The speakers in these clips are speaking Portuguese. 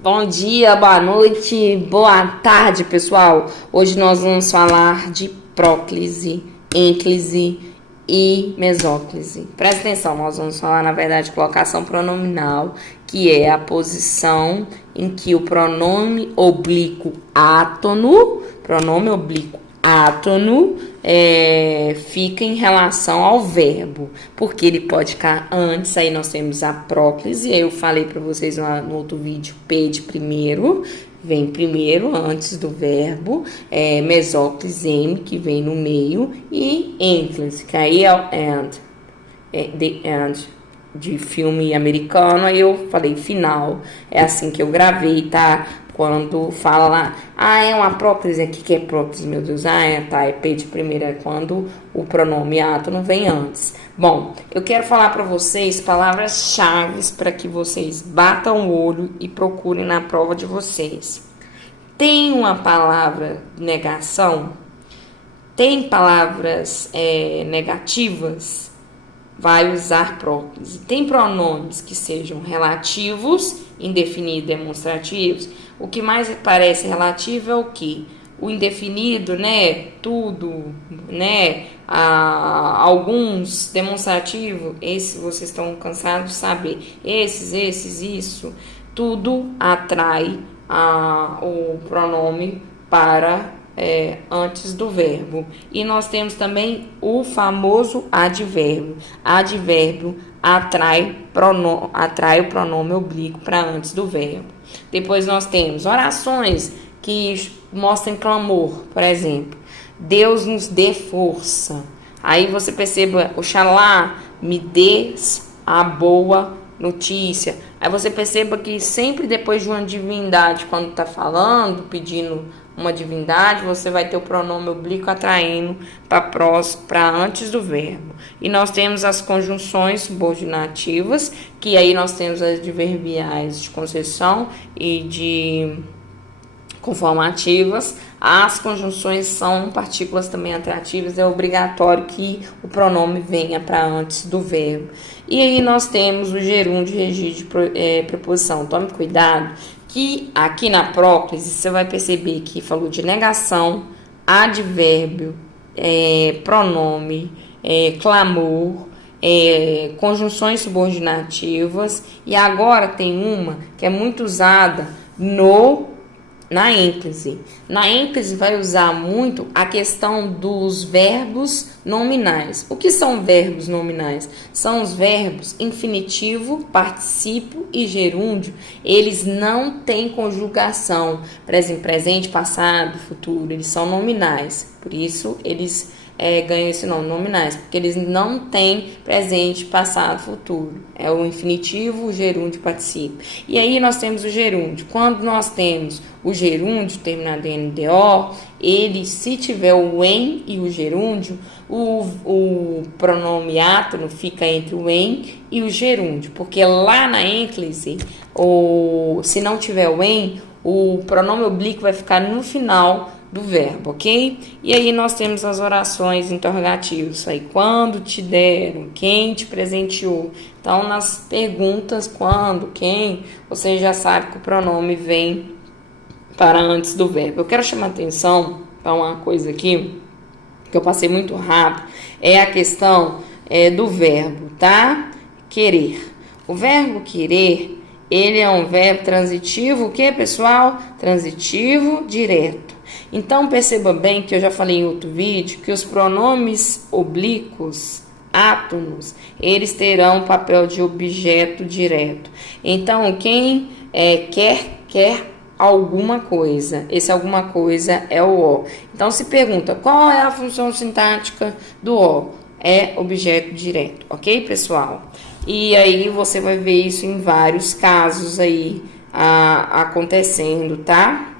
Bom dia, boa noite, boa tarde, pessoal. Hoje nós vamos falar de próclise, ênclise e mesóclise. Presta atenção, nós vamos falar, na verdade, de colocação pronominal, que é a posição em que o pronome oblíquo átono, fica em relação ao verbo, porque ele pode ficar antes. Aí nós temos a próclise, eu falei para vocês lá no outro vídeo, P de primeiro, vem primeiro, antes do verbo, mesóclise, M, que vem no meio, e ênclise, que aí é o end, the end, de filme americano. Aí eu falei final, é assim que eu gravei, tá? Quando fala lá, é uma próclise, aqui que é próclise, meu Deus, é P de primeira, é quando o pronome átono vem antes. Bom, eu quero falar para vocês palavras-chave para que vocês batam o olho e procurem na prova de vocês. Tem uma palavra negação? Tem palavras negativas? Vai usar próclise. Tem pronomes que sejam relativos, indefinidos, demonstrativos. O que mais parece relativo é o que? O indefinido, né? Tudo, né? Alguns, demonstrativo. Esse vocês estão cansados de saber. Esses, isso. Tudo atrai o pronome para antes do verbo. E nós temos também o famoso advérbio. Advérbio atrai o pronome oblíquo para antes do verbo. Depois nós temos orações que mostram clamor, por exemplo. Deus nos dê força. Aí você perceba, Oxalá me dê a boa notícia. Aí você perceba que sempre depois de uma divindade, quando está falando, pedindo uma divindade, você vai ter o pronome oblíquo atraindo para antes do verbo. E nós temos as conjunções subordinativas, que aí nós temos as adverbiais de concessão e de conformativas. As conjunções são partículas também atrativas, é obrigatório que o pronome venha para antes do verbo. E aí nós temos o gerúndio e regídio de preposição. Tome cuidado que aqui na próclise você vai perceber que falou de negação, advérbio, pronome, clamor, conjunções subordinativas, e agora tem uma que é muito usada na ênclise. Na ênclise vai usar muito a questão dos verbos nominais. O que são verbos nominais? São os verbos infinitivo, particípio e gerúndio. Eles não têm conjugação. Presente, passado, futuro. Eles são nominais. Por isso, eles ganham esse nome, nominais, porque eles não têm presente, passado, futuro. É o infinitivo, o gerúndio, particípio. E aí nós temos o gerúndio. Quando nós temos o gerúndio terminado em NDO, ele, se tiver o em e o gerúndio, o pronome átono fica entre o em e o gerúndio, porque lá na ênclise, se não tiver o em, o pronome oblíquo vai ficar no final do verbo, ok? E aí nós temos as orações interrogativas, aí quando te deram, quem te presenteou. Então nas perguntas quando, quem, você já sabe que o pronome vem para antes do verbo. Eu quero chamar atenção para uma coisa aqui que eu passei muito rápido, é a questão do verbo, tá? Querer. O verbo querer, ele é um verbo transitivo, o que, pessoal? Transitivo direto. Então, perceba bem que eu já falei em outro vídeo que os pronomes oblíquos, átonos, eles terão papel de objeto direto. Então, quem quer alguma coisa, esse alguma coisa é o O. Então, se pergunta, qual é a função sintática do O? É objeto direto, ok, pessoal? E aí, você vai ver isso em vários casos aí acontecendo, tá?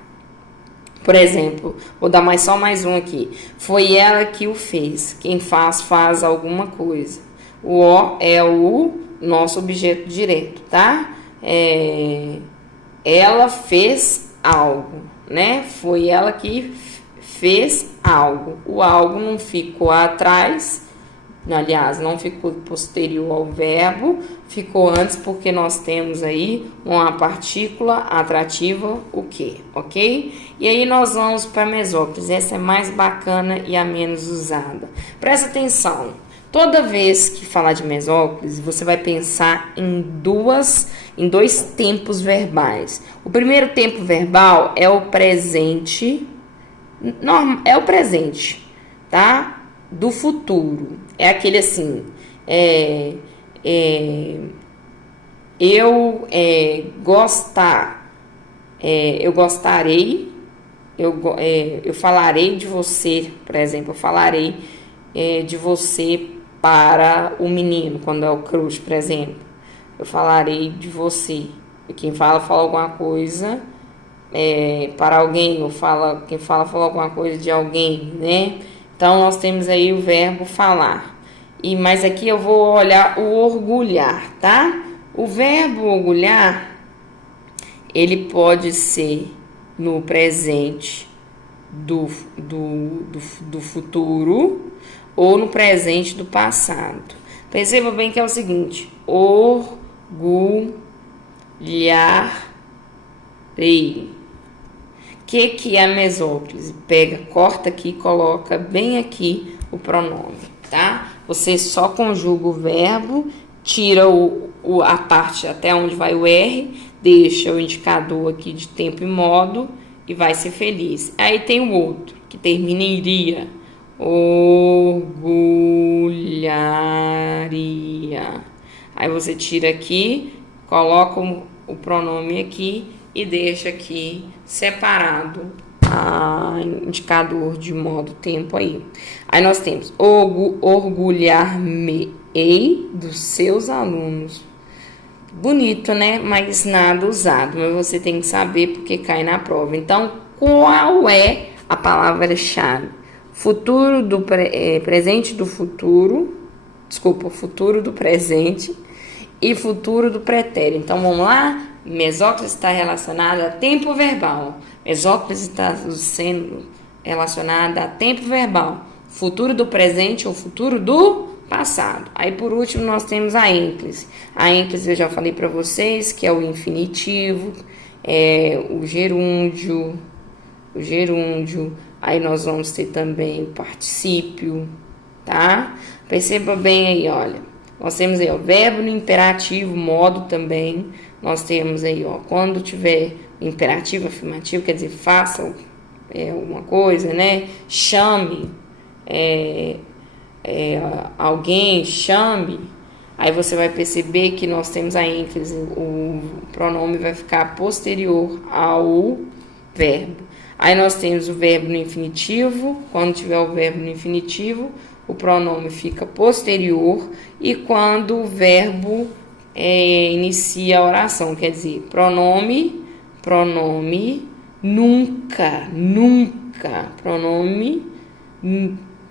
Por exemplo, vou dar só mais um aqui. Foi ela que o fez. Quem faz alguma coisa. O O é o nosso objeto direto, tá? Ela fez algo, né? Foi ela que fez algo. O algo não ficou atrás Aliás, não ficou posterior ao verbo, ficou antes porque nós temos aí uma partícula atrativa, o que, ok? E aí nós vamos para mesóclise, essa é mais bacana e a menos usada. Presta atenção, toda vez que falar de mesóclise, você vai pensar em dois tempos verbais. O primeiro tempo verbal é o presente, tá? Do futuro. É aquele assim, eu gostarei, eu falarei de você, por exemplo, eu falarei de você para o menino, quando é o crush, por exemplo. Eu falarei de você. Quem fala alguma coisa para alguém, quem fala alguma coisa de alguém, né? Então, nós temos aí o verbo falar. Mas aqui eu vou olhar o orgulhar, tá? O verbo orgulhar, ele pode ser no presente do futuro ou no presente do passado. Perceba bem que é o seguinte, orgulharei. Que é a mesóclise? Corta aqui, coloca bem aqui o pronome, tá? Você só conjuga o verbo, tira a parte até onde vai o R, deixa o indicador aqui de tempo e modo e vai ser feliz. Aí tem o outro, que termina em iria. Orgulharia. Aí você tira aqui, coloca o pronome aqui e deixa aqui separado a indicador de modo tempo aí. Aí nós temos orgulhar-me-ei dos seus alunos. Bonito, né? Mas nada usado. Mas você tem que saber porque cai na prova. Então, qual é a palavra-chave? Futuro do presente do futuro. Desculpa, futuro do presente e futuro do pretérito. Então, vamos lá? Mesóclise está relacionada a tempo verbal. Mesóclise está sendo relacionada a tempo verbal. Futuro do presente ou futuro do passado. Aí, por último, nós temos a ênclise. A ênclise eu já falei para vocês que é o infinitivo, o gerúndio. Aí nós vamos ter também o particípio, tá? Perceba bem aí, olha. Nós temos aí o verbo no imperativo, modo também. Nós temos aí, ó, quando tiver imperativo, afirmativo, quer dizer, faça alguma coisa, né? Chame, alguém, chame. Aí você vai perceber que nós temos a ênclise, o pronome vai ficar posterior ao verbo. Aí nós temos o verbo no infinitivo, quando tiver o verbo no infinitivo, o pronome fica posterior, e quando o verbo inicia a oração, quer dizer, pronome, nunca, pronome,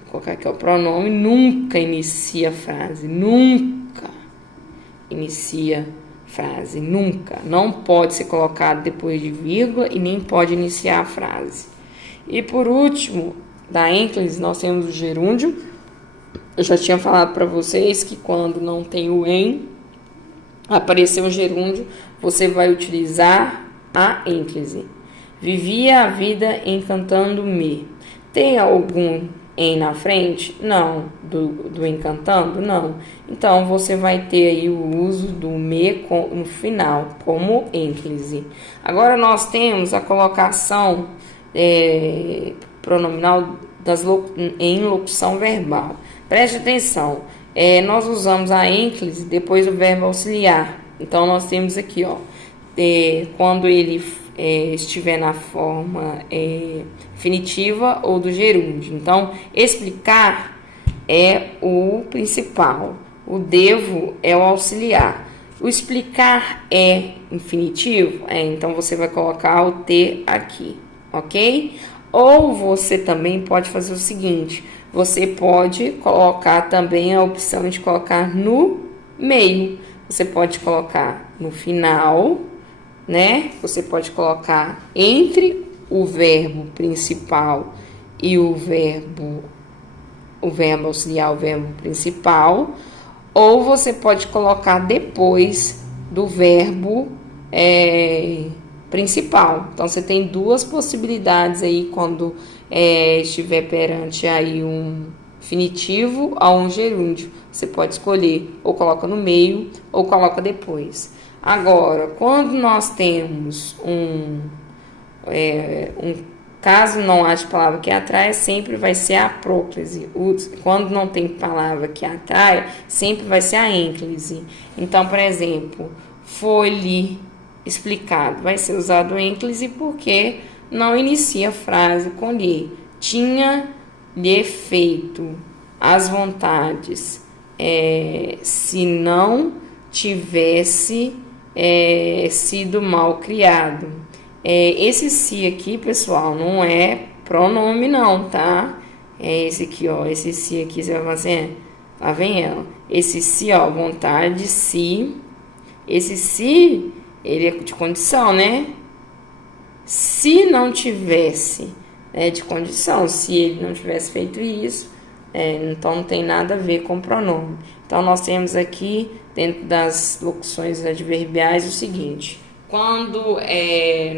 qual é o pronome? Nunca inicia a frase, nunca inicia frase, nunca. Não pode ser colocado depois de vírgula e nem pode iniciar a frase. E por último, da ênclise, nós temos o gerúndio. Eu já tinha falado para vocês que quando não tem o em, aparecer o gerúndio, você vai utilizar a ênclise. Vivia a vida encantando-me. Tem algum em na frente? Não. Do encantando? Não. Então, você vai ter aí o uso do me no final, como ênclise. Agora, nós temos a colocação pronominal em locução verbal. Preste atenção. Nós usamos a ênclise depois do verbo auxiliar. Então, nós temos aqui, ó, quando ele estiver na forma infinitiva ou do gerúndio. Então, explicar é o principal. O devo é o auxiliar. O explicar é infinitivo? Então, você vai colocar o T aqui, ok? Ou você também pode fazer o seguinte, você pode colocar também a opção de colocar no meio. Você pode colocar no final, né? Você pode colocar entre o verbo principal e o verbo o verbo auxiliar, o verbo principal, ou você pode colocar depois do verbo principal. Então, você tem duas possibilidades aí quando estiver perante aí um infinitivo ou um gerúndio. Você pode escolher, ou coloca no meio, ou coloca depois. Agora, quando nós temos caso não ache palavra que atrai, sempre vai ser a próclise. Quando não tem palavra que atrai, sempre vai ser a ênclise. Então, por exemplo, foi-lhe explicado, vai ser usado o ênclise porque não inicia a frase com lhe. Tinha-lhe feito as vontades, se não tivesse sido mal criado. Esse se aqui, pessoal, não é pronome não, tá? Esse aqui, ó, esse se aqui, você vai fazer, lá vem ela. Esse se, ó, vontade, se. Esse se, ele é de condição, né? Se não tivesse, de condição, se ele não tivesse feito isso, então não tem nada a ver com pronome. Então, nós temos aqui, dentro das locuções adverbiais, o seguinte: quando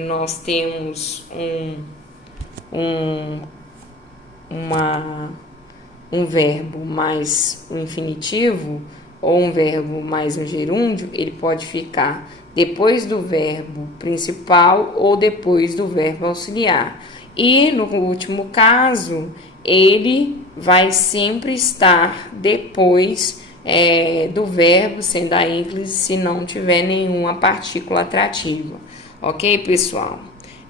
nós temos um verbo mais um infinitivo, ou um verbo mais um gerúndio, ele pode ficar depois do verbo principal ou depois do verbo auxiliar. E no último caso, ele vai sempre estar depois do verbo, sendo a ênclise, se não tiver nenhuma partícula atrativa. Ok, pessoal?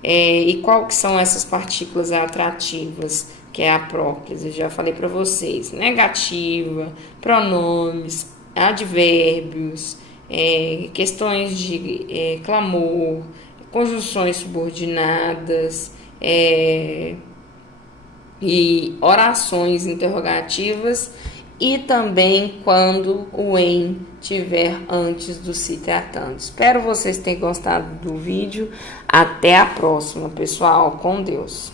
E qual que são essas partículas atrativas? Que é a próclise, já falei para vocês. Negativa, pronomes, advérbios, questões de clamor, conjunções subordinadas, e orações interrogativas, e também quando o em tiver antes do se tratando. Espero vocês tenham gostado do vídeo. Até a próxima, pessoal. Com Deus.